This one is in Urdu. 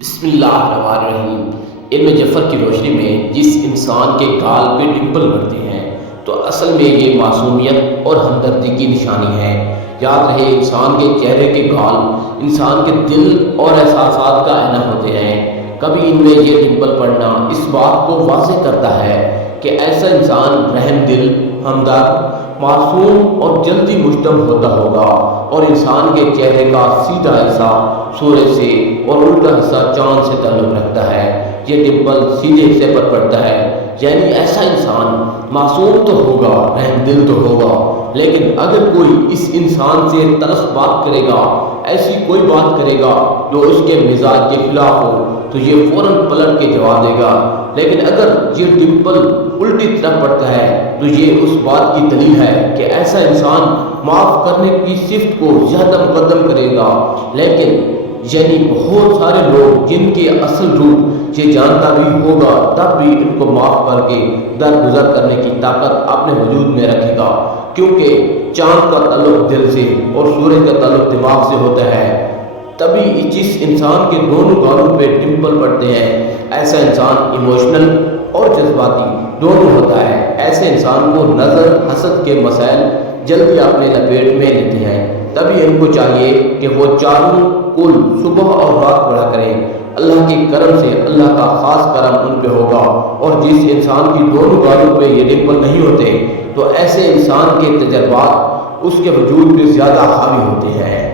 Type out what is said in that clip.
بسم اللہ الرحمن الرحیم۔ علم جفر کی روشنی میں جس انسان کے گال پہ ڈمپل بڑھتے ہیں تو اصل میں یہ معصومیت اور ہمدردی کی نشانی ہے۔ یاد رہے، انسان کے چہرے کے گال انسان کے دل اور احساسات کا آئینہ ہوتے ہیں۔ کبھی ان میں یہ ڈمپل پڑنا اس بات کو واضح کرتا ہے کہ ایسا انسان رحم دل، ہمدرد، معصوم اور جلدی مشتم ہوتا ہوگا، اور انسان کے چہرے کا سیدھا حصہ سورج سے اور الٹا حصہ چاند سے تعلق رکھتا ہے۔ یہ ڈمپل سیدھے حصے پر پڑتا ہے، یعنی ایسا انسان معصوم تو ہوگا، رحم دل تو ہوگا، لیکن اگر کوئی اس انسان سے تلخ بات کرے گا، ایسی کوئی بات کرے گا جو اس کے مزاج کے خلاف ہو، تو یہ فوراً پلٹ کے جواب دے گا۔ لیکن اگر یہ ڈمپل الٹی طرف پڑتا ہے تو یہ اس بات کی دلیل ہے کہ ایسا انسان معاف کرنے کی صفت کو زیادہ مقدم کرے گا۔ لیکن یعنی بہت سارے لوگ جن کی اصل روح یہ جانتا بھی ہوگا، تب بھی ان کو معاف کر کے درگزر کرنے کی طاقت اپنے وجود میں رکھے گا، کیونکہ چاند کا تعلق دل سے اور سورج کا تعلق دماغ سے ہوتا ہے۔ تبھی جس انسان کے دونوں گالوں پہ ڈمپل پڑتے ہیں، ایسا انسان ایموشنل اور جذباتی دونوں ہوتا ہے۔ ایسے انسان کو نظر حسد کے مسائل جلدی اپنے لپیٹ میں لیتے ہیں۔ تبھی ان کو چاہیے کہ وہ چاروں کل صبح اور رات پڑھا کریں۔ اللہ کے کرم سے اللہ کا خاص کرم ان پہ ہوگا، اور جس انسان کی دونوں گالوں پہ یہ ڈمپل نہیں ہوتے تو ایسے انسان کے تجربات اس کے وجود پہ زیادہ حاوی ہوتے ہیں۔